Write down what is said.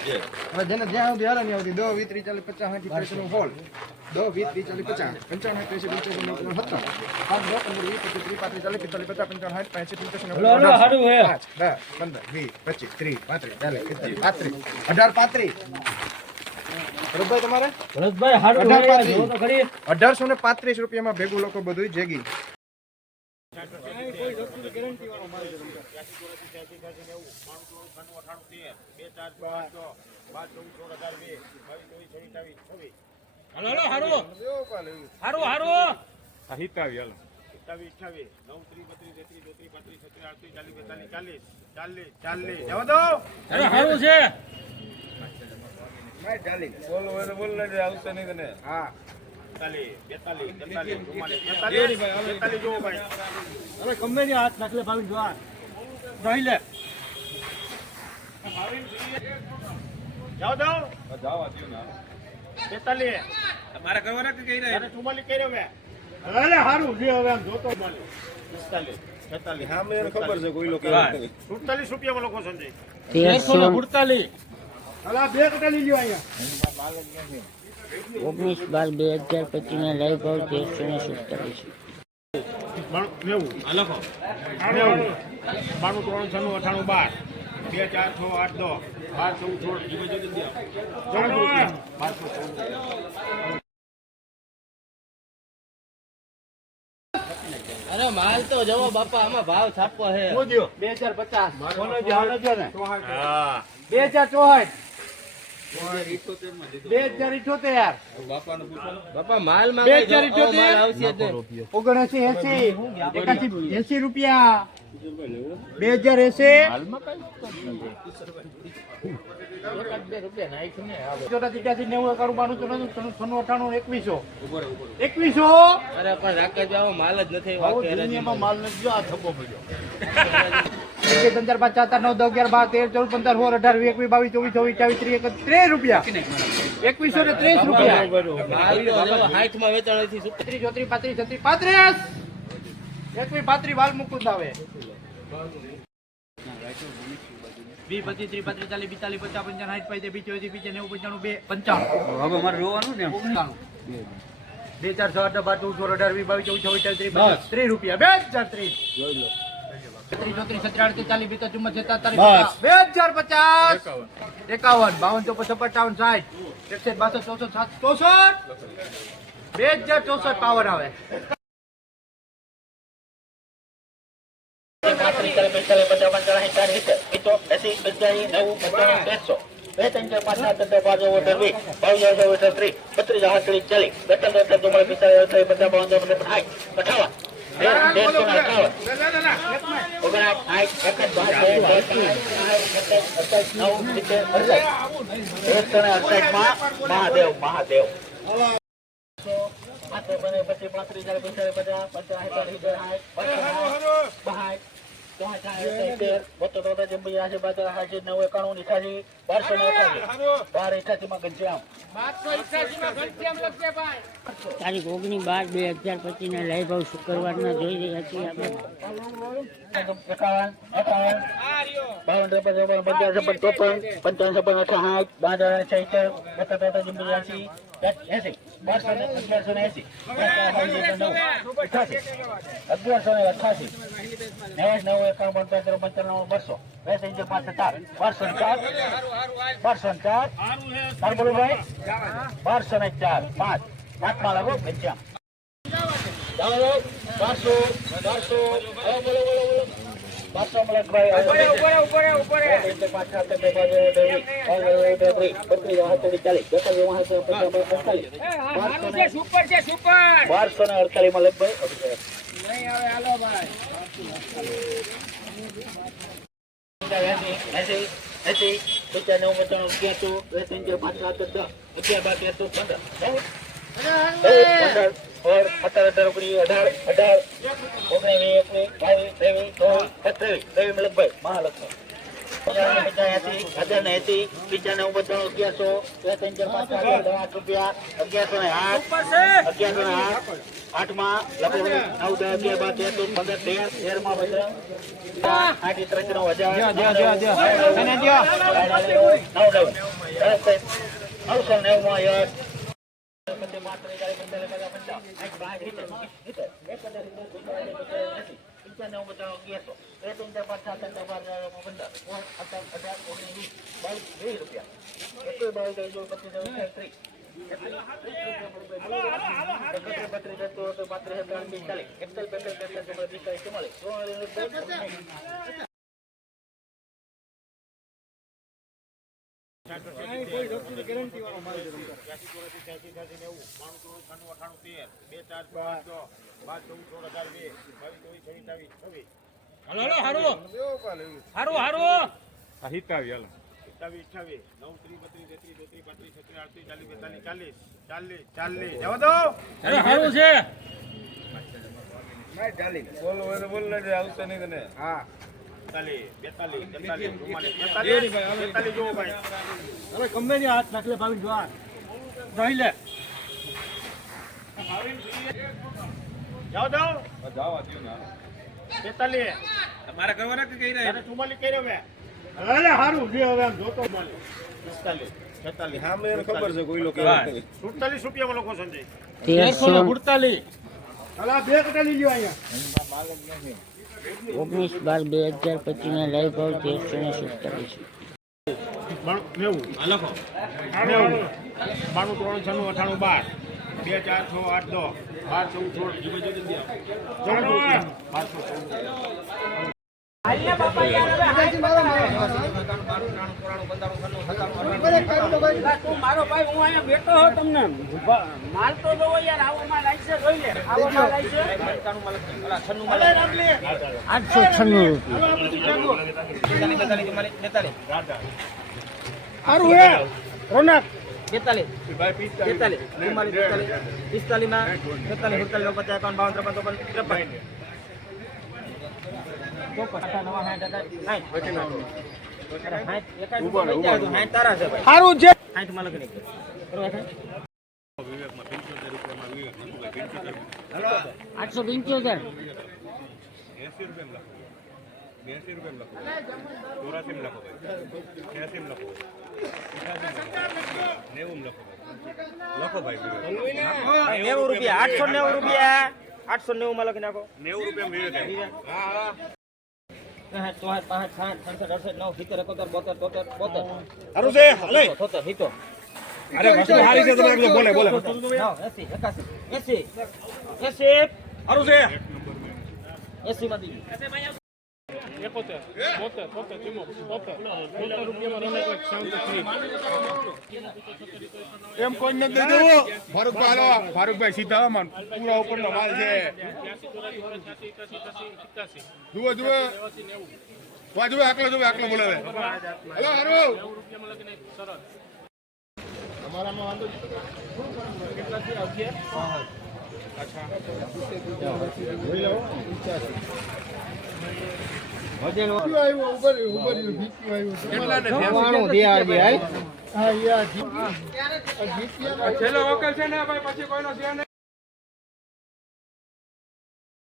હવે જેને જ્યાં સુધી હારે નહીં આવતી દો વીસ ત્રીસ ચાલીસ પચાસ સાઠ પૈસા નું હોલ. દો વીસ ત્રીસ ચાલીસ પચાસ પંચાવન પૈસા પંચાવન નવ્વાણું પાંચ દો પંદર વીસ પચીસ ત્રીસ પાંત્રીસ ચાલીસ પિસ્તાલીસ પચાસ પંચાવન સાઠ પંચાસી હે. પાંચ દસ પંદર વીસ પચીસ ત્રીસ પાંત્રીસ ચાલીસ પિસ્તાલીસ પાંત્રીસ અઢાર પાંત્રીસ. બરોબર તમારે? ભરતભાઈ. અઢારસો ને પાંત્રીસ રૂપિયામાં ભેગું લોકો બધું જેગી. હલો, હલો, હારું. હારું, હારું. હારું, હારું છે. હા. અરે ગમે તે હાથ નાખલે ભાવિન જાઓ આ. ના લે મારા કરવાના કે કહી રહ્યા? અરે હારું છે હવે આમ જોતો સુડતાલીસ રૂપિયા લોકો સંજય તેરસો. ને અડતાલીસ અલા બે કટાલી લ્યો અહીંયા. ઓગણીસ બાર બે હજાર પચીસ ના લાઈવ ભાવ તેરસો ને સુડતાલીસ. બાણું ત્રણ છન્નું અઠાણું બાર. બે ચાર છ આઠ દસ. બાર ચૌદ સોળ ચૌદ બારસો અરે માલ તો જવો બાપા આમાં ભાવ છાપવો હે બે હજાર પચાસ. બે હજાર ચોસઠ રૂપિયા. બે હજાર એસી. એકવીસો. એકવીસો? અરે પણ રાકેશ માલ જ નથી. માલ નથી. આ થપ્પો પડ્યો એક ત્રણ ચાર પાંચ ચાર ચાર નવ દસ અગિયાર બાર તેર ચૌદ પંદર સોળ અઢાર વીસ એકવીસ બાવીસ ચોવીસ ચોવીસ ચાવીસ ત્રીસ એકત્રીસ ત્રીસ રૂપિયા. એકવીસો ને ત્રીસ રૂપિયા. માલ તો વેચાણ ત્રીસ ચોત્રીસ પાંત્રીસ છત્રીસ પાંત્રીસ. એકવીસ પાંત્રીસ વાલ મુકુંદ આવે વીસ પચીસ ત્રીસ પાંત્રીસ ચાલીસ પિસ્તાલીસ પચાસ પંચાવન સાઠ પાંચ બીસ પીચે નેવું પંચાણું બે પંચાણું. હવે મારે રોવાનું ને પંચાણું બે ચાર છ આઠ બાર ચૌદ સોળ અઢાર વીસ બાવીસ ત્રીસ ત્રીસ રૂપિયા. બે હજાર ત્રીસ. જોઈ ચોત્રીસ સત્તર અડતીસ ચાલીસ પિસ્તાલીસ ચુમ્મોતેર સત્તાવીસ પચાસ બે હજાર પચાસ એકાવન બાવન ચોપન છપ્પન અઠાવન સાઠ એકસઠ બાસઠ ચોસઠ સાત ચોસઠ બે હજાર ચોસઠ પાવર આવે તેતાલીસ અઠાવન મહાદેવ મહાદેવ પાંત્રીસ, પંદર, પચીસ, ચાલીસ, પિસ્તાલીસ, પચાસ, એંસી, એંસી, નેવું, એકાણું, અઠ્યાસી, બારસો ને અઠ્યાસી. બાર અઠ્યાસીમાં ઘનશ્યામ. તારીખ ઓગણીસ બાર બે હજાર પચીસ ના લાઈવ ભાવ શુક્રવારના જોઈ રહ્યા છીએ આપણે. એકાવન, એકાવન, બાવન, ત્રેપન, પંચાવન, છપ્પન, ચોપન, પંચાવન, છપ્પન, અઠ્ઠાવન, બાસઠ, છેસઠ, બોતેર, તોતેર, ચુમ્મોતેર, એંસી, એંસી, ને અગિયારસો ને એંસી, અગિયારસો ને અઠ્યાસી, નેવાસી, નવ એકાણું, પંચાવન, પંચાણું, બસો, બેસ પંચોતેર, પાંચ, ચાર, બારસો ચાર, બારસો ચાર, બોલો બારસો ને ચાર, પાંચ, પાંચમાં લાગો. ચાલો, બારસો, બારસો, બોલો, બોલો, બોલો. બારસો ને અડતાલીસમાં પાછા તે બે બાજુ દેવી. હવે હવે બે ત્રીસ, બત્રીસ, અડતાલીસ, ચાલીસ, બેતાલીસ, ઓગણસાઠ, ત્રણ, નવ આઠ, દસ, અગિયાર, બાર, તેર, ચૌદ, પંદર. ચૌદ, પંદર, સોળ, સત્તર, અઢાર, ઓગણીસ, અઢાર, અઢાર, ઓગણીસ, વીસ, એકવીસ, બાવીસ, ત્રેવીસ, ચોવીસ, પચીસ, ત્રેવીસ, ત્રેવીસ મલકભાઈ, મહાલક્ષ્મી. એસી હજાર ને એસી પંચાણું પંચાણું અગિયારસો બે ત્રણ ચાર પાંચ છ સાત આઠ રૂપિયા અગિયારસો ને આઠ અગિયારસો ને આઠ આઠમાં લખો નવ દસ અગિયાર બાર તેર ચૌદ પંદર તેર. ચાર પાંચ છ. આઠ ત્રણ નવ હજાર બે. નવ નવસો નેવું માં યશ હાલો હાલો. હારું હારું. હારું હિતાવી હાલો. હિતાવી અઠાવી નવ ત્રીસ બત્રીસ તેત્રીસ ચોત્રીસ પાંત્રીસ છત્રીસ આડત્રીસ ચાલીસ બેતાલીસ ચાલીસ ચાલીસ ચાલીસ. જવા દો. હારું છે. બોલ બેતાલીસ બેતાલીસ નહીં તને. બેતાલીસ ભાઈ. ગમે તે હાથ નાખલે ભાવી જોવા જોઈ લે. જાઓ જાઓ. બેતાલીસ. મારા કરવાના કે કઈ રહ્યા ચુમ્માલીસ કઈ રહ્યો મેં. અરે હારું છે હવે આમ જોતો પિસ્તાલીસ છેતાલીસ ખબર છે કોઈ લોકો સુડતાલીસ રૂપિયામાં લોકો સંજય. તેરસો. ને અલા બે કટાલી લ્યો અહીંયા. ઓગણીસ બાર બે હજાર પચીસના લાઈવ ભાવ તેરસો ને સુડતાલીસ બાણું ત્રણ અઠાણું બાર બે ચાર છ આઠ દસ બાર સોળ ચૌદ રૂપિયા બારસો મારો ભાઈ. હું અહીંયા બેઠો હો તમને. માલ તો જોવો યાર આવો જોઈ લે. આવો આઠસો છન્નું રૂપિયા. સારું હે. રોનક. બેતાલીસ. બેતાલીસ. ચુમ્માલીસ પિસ્તાલીસમાં બેતાલીસ. સુડતાલીસ પચાસ એકાવન બાવન ત્રેપન ચોપન ત્રેપન ચોપન અઠા નવા સાઠ અઢાર સાઠ સાઠ એકાઈ ઉપર લઈ જાય તો સાઠ તારા છે ભાઈ સારું છે. સાઠમાં લખી નાખજો. બરોબર છે? આઠસો પંચોતેર. એસી રૂપિયા લખો ચોરાસી લખો ભાઈ એસી લખો નેવું લખો લખો ભાઈ નેવું રૂપિયા. આઠસો નેવું રૂપિયા. આઠસો નેવું માં લખી નાખો. નેવું રૂપિયા ચોસઠ પાંસઠ સાઠ સડસઠ અડસઠ નવ સિત્તેર એકોતેર બોતેર તોતેર બોતેર. સારું છે હાલે. તોતેર હિતો. અરે વસ્તુ સારી છે તમે બોલે બોલે. એસી એકાસી એસી. એસી સારું છે. એસી એમ કોઈ નથી દેવો. ફારૂકભાઈ હાલો સીધા હવામાન પૂરા ઉપરનો માલ છે. જુઓ જુઓ. વા આકલો જુઓ આકલો બોલાવે. હલો, હારું. છેલ્લો વકલ છે ને ભાઈ પછી કોઈનો છે